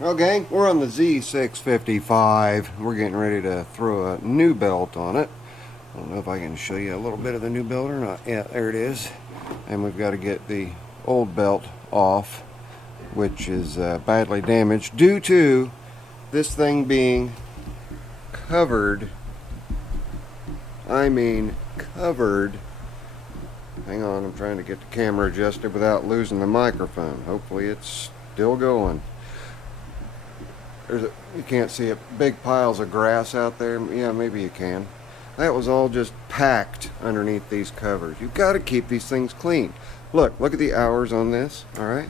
Well, gang, we're on the Z655. We're getting ready to throw a new belt on it. I don't know if I can show you a little bit of the new belt or not. Yeah, there it is. And we've got to get the old belt off, which is badly damaged due to this thing being covered. I mean covered. Hang on, I'm trying to get the camera adjusted without losing the microphone. Hopefully it's still going. You can't see it. Big piles of grass out there. Yeah, maybe you can. That was all just packed underneath these covers. You've got to keep these things clean. Look at the hours on this. All right,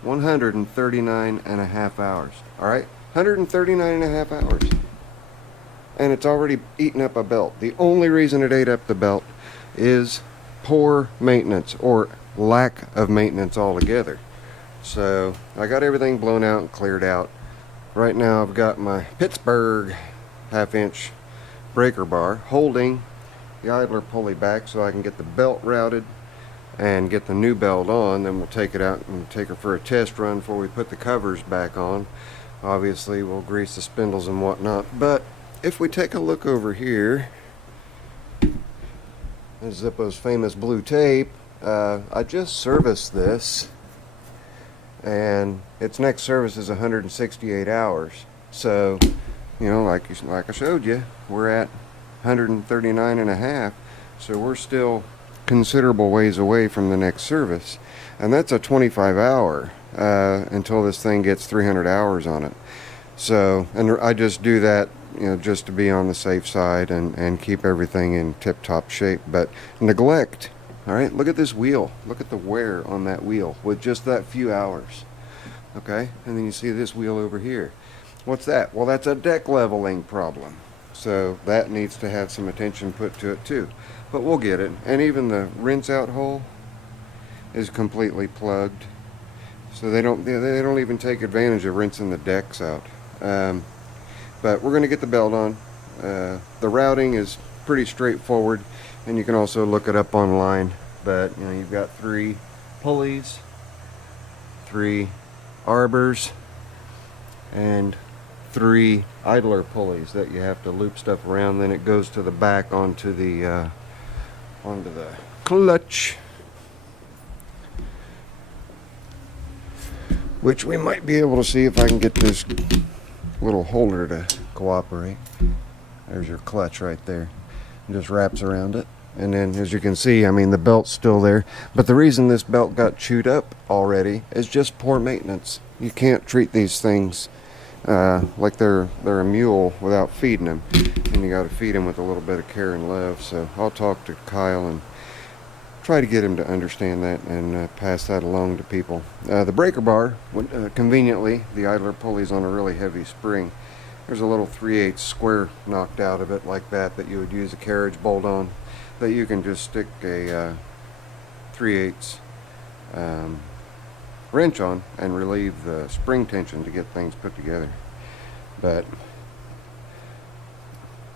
139 and a half hours. All right, 139 and a half hours. And it's already eaten up a belt. The only reason it ate up the belt is poor maintenance or lack of maintenance altogether. So I got everything blown out and cleared out. Right now I've got my Pittsburgh 1/2-inch breaker bar holding the idler pulley back so I can get the belt routed and get the new belt on. Then we'll take it out and take her for a test run before we put the covers back on. Obviously we'll grease the spindles and whatnot, but if we take a look over here, Zippo's famous blue tape, I just serviced this, and its next service is 168 hours. So, you know, like I showed you, we're at 139 and a half. So we're still considerable ways away from the next service, and that's a 25-hour until this thing gets 300 hours on it. So, and I just do that, you know, just to be on the safe side and keep everything in tip-top shape. But neglect. All right, look at this wheel. Look at the wear on that wheel with just that few hours. Okay, and then you see this wheel over here. What's that? Well, that's a deck leveling problem. So that needs to have some attention put to it too. But we'll get it. And even the rinse out hole is completely plugged. So they don't even take advantage of rinsing the decks out. But we're going to get the belt on. The routing is pretty straightforward, and you can also look it up online. But you know, you've got 3 pulleys, 3 arbors, and 3 idler pulleys that you have to loop stuff around. Then it goes to the back onto the clutch, which we might be able to see if I can get this little holder to cooperate. There's your clutch right there. It just wraps around it, and then as you can see, I mean, the belt's still there. But the reason this belt got chewed up already is just poor maintenance. You can't treat these things like they're a mule without feeding them, and you got to feed them with a little bit of care and love. So I'll talk to Kyle and try to get him to understand that and pass that along to people. The breaker bar, conveniently, the idler pulley's on a really heavy spring. There's a little 3/8 square knocked out of it like that you would use a carriage bolt on, that you can just stick a 3/8 wrench on and relieve the spring tension to get things put together. But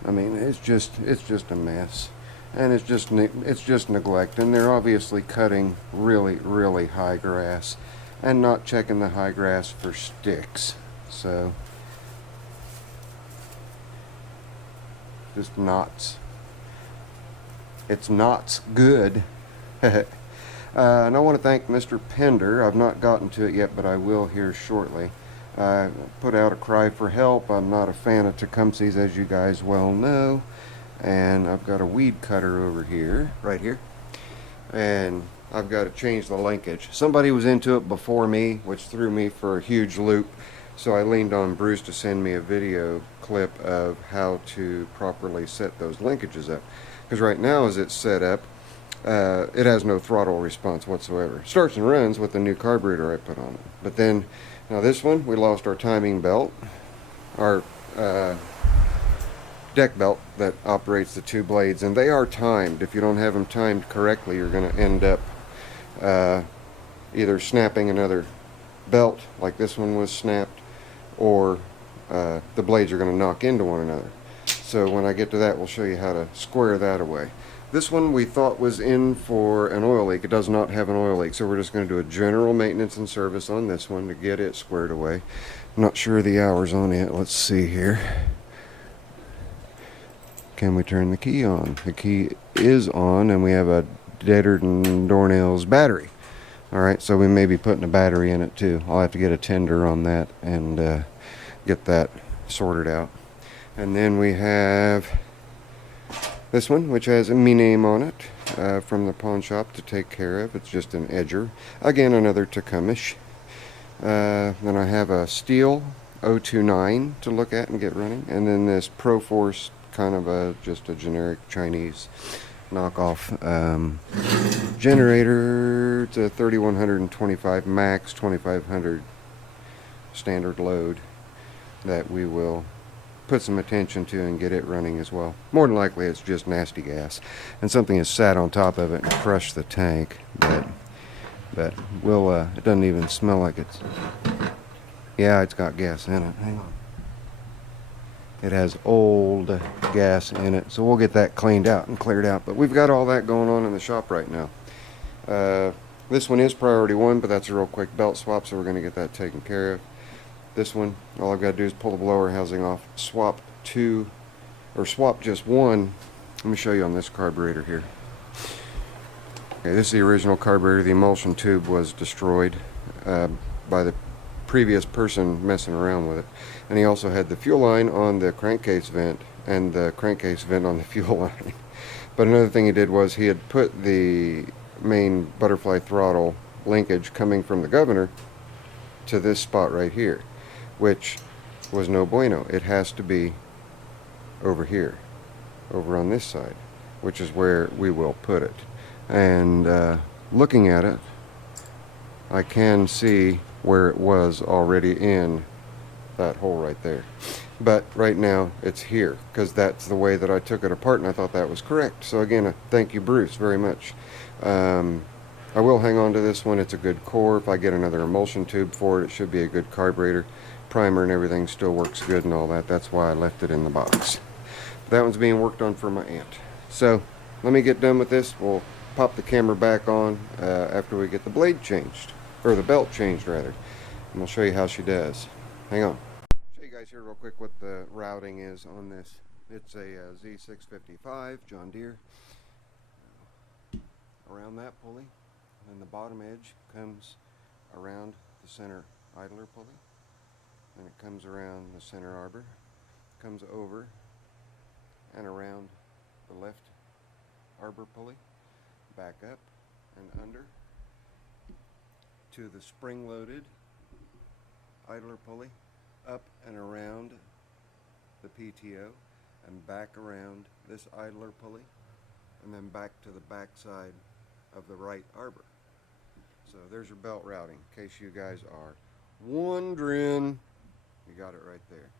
I mean, it's just a mess. And it's just neglect, and they're obviously cutting really high grass and not checking the high grass for sticks. So just knots. It's knots good. And I want to thank Mr. Pender. I've not gotten to it yet, but I will here shortly. Put out a cry for help. I'm not a fan of Tecumseh's, as you guys well know. And I've got a weed cutter over here, right here, and I've got to change the linkage. Somebody was into it before me, which threw me for a huge loop, so I leaned on Bruce to send me a video clip of how to properly set those linkages up, because right now as it's set up, it has no throttle response whatsoever. Starts and runs with the new carburetor I put on it, but then now this one, we lost our timing belt, our deck belt that operates the 2 blades, and they are timed. If you don't have them timed correctly, you're going to end up either snapping another belt like this one was snapped, or the blades are going to knock into one another. So when I get to that, we'll show you how to square that away. This one we thought was in for an oil leak. It does not have an oil leak, so we're just going to do a general maintenance and service on this one to get it squared away. I'm not sure of the hours on it. Let's see here. Can we turn the key on? The key is on, and we have a Deere Dornell's battery. Alright, so we may be putting a battery in it too. I'll have to get a tender on that and get that sorted out. And then we have this one, which has me name on it from the pawn shop to take care of. It's just an edger. Again, another Takumish. Then I have a steel 029 to look at and get running. And then this Proforce, kind of just a generic Chinese knockoff generator. It's a 3125 max, 2500 standard load that we will put some attention to and get it running as well. More than likely it's just nasty gas, and something has sat on top of it and crushed the tank, but we'll it doesn't even smell like it's, yeah, it's got gas in it. Hang on. It has old gas in it, so we'll get that cleaned out and cleared out. But we've got all that going on in the shop right now. This one is priority 1, but that's a real quick belt swap, so we're going to get that taken care of. This one, all I've got to do is pull the blower housing off, swap just one. Let me show you on this carburetor here. Okay, this is the original carburetor. The emulsion tube was destroyed by the previous person messing around with it. And he also had the fuel line on the crankcase vent and the crankcase vent on the fuel line. But another thing he did was he had put the main butterfly throttle linkage coming from the governor to this spot right here, which was no bueno. It has to be over here, over on this side, which is where we will put it. And looking at it, I can see where it was already in that hole right there. But right now it's here because that's the way that I took it apart, and I thought that was correct. So again, thank you, Bruce, very much. I will hang on to this one. It's a good core. If I get another emulsion tube for it, it should be a good carburetor. Primer and everything still works good and all that. That's why I left it in the box. That one's being worked on for my aunt. So let me get done with this. We'll pop the camera back on after we get the blade changed, or the belt changed rather, and we'll show you how she does. Hang on. Show you guys here real quick what the routing is on this. It's a Z655 John Deere. Around that pulley, and the bottom edge comes around the center idler pulley, and it comes around the center arbor, comes over and around the left arbor pulley, back up and under to the spring-loaded idler pulley, up and around the PTO, and back around this idler pulley, and then back to the back side of the right arbor. So there's your belt routing, in case you guys are wondering. You got it right there.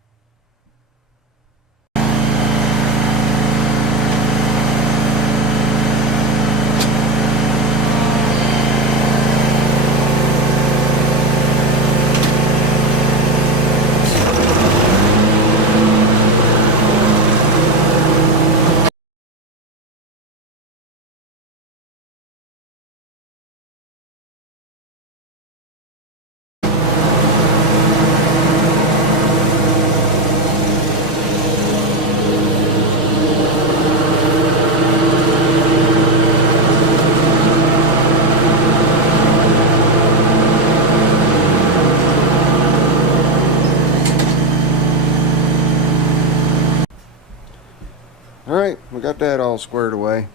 Alright, we got that all squared away.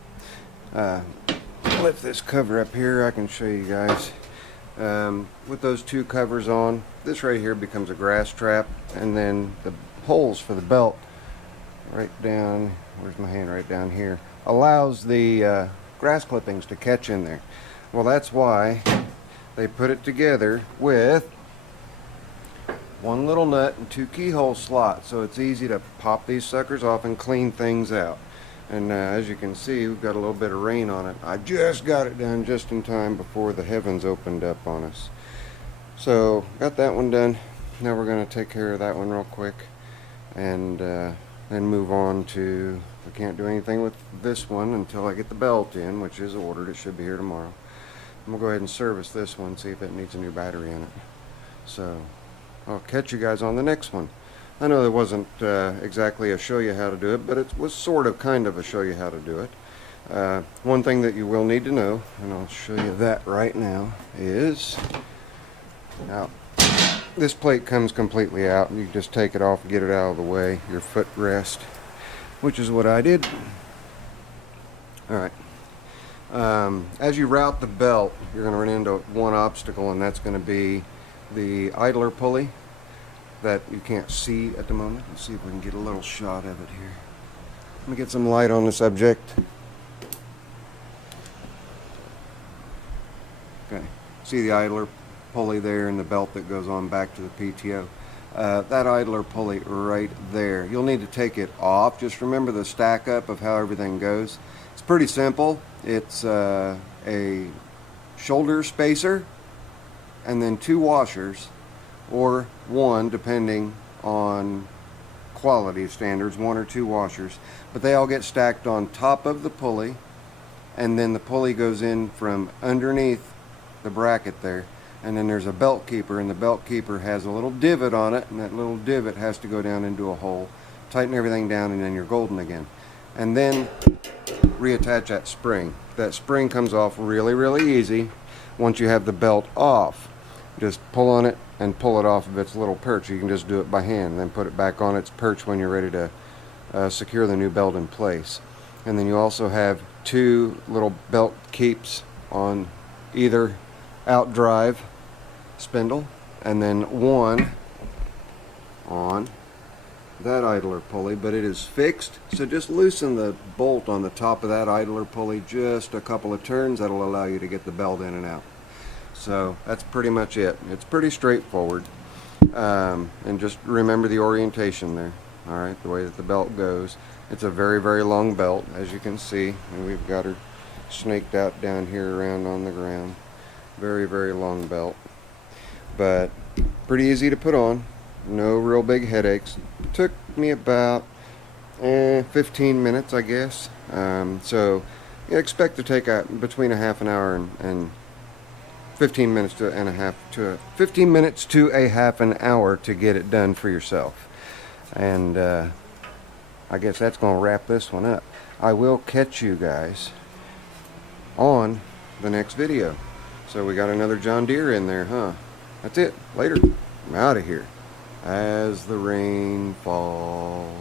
Lift this cover up here, I can show you guys. With those two covers on, this right here becomes a grass trap, and then the holes for the belt right down, where's my hand, right down here, allows the grass clippings to catch in there. Well, that's why they put it together with one little nut and two keyhole slots, so it's easy to pop these suckers off and clean things out. And as you can see, we've got a little bit of rain on it. I just got it done just in time before the heavens opened up on us. So got that one done. Now we're going to take care of that one real quick, and then then move on to, I can't do anything with this one until I get the belt in, which is ordered. It should be here tomorrow. I'm going to go ahead and service this one, see if it needs a new battery in it. So I'll catch you guys on the next one. I know there wasn't exactly a show you how to do it, but it was sort of kind of a show you how to do it. One thing that you will need to know, and I'll show you that right now, is now this plate comes completely out, and you just take it off and get it out of the way, your footrest, which is what I did. Alright. As you route the belt, you're going to run into one obstacle, and that's going to be the idler pulley that you can't see at the moment. Let's see if we can get a little shot of it here. Let me get some light on the subject. Okay, see the idler pulley there and the belt that goes on back to the PTO. That idler pulley right there, you'll need to take it off. Just remember the stack up of how everything goes. It's pretty simple. It's a shoulder spacer and then 2 washers, or 1 depending on quality standards, 1 or 2 washers, but they all get stacked on top of the pulley, and then the pulley goes in from underneath the bracket there, and then there's a belt keeper, and the belt keeper has a little divot on it, and that little divot has to go down into a hole. Tighten everything down, and then you're golden again. And then reattach that spring. That spring comes off really easy once you have the belt off. Just pull on it and pull it off of its little perch. You can just do it by hand, then put it back on its perch when you're ready to secure the new belt in place. And then you also have 2 little belt keeps on either outdrive spindle, and then 1 on that idler pulley, but it is fixed, so just loosen the bolt on the top of that idler pulley just a couple of turns. That'll allow you to get the belt in and out. So that's pretty much it. It's pretty straightforward, and just remember the orientation there. Alright, the way that the belt goes. It's a very long belt, as you can see, and we've got her snaked out down here around on the ground. Very long belt, but pretty easy to put on. No real big headaches. Took me about 15 minutes, I guess. So you expect to take between a half an hour and 15 minutes to a half an hour to get it done for yourself. And I guess that's going to wrap this one up. I will catch you guys on the next video. So we got another John Deere in there, huh? That's it. Later. I'm out of here as the rain falls.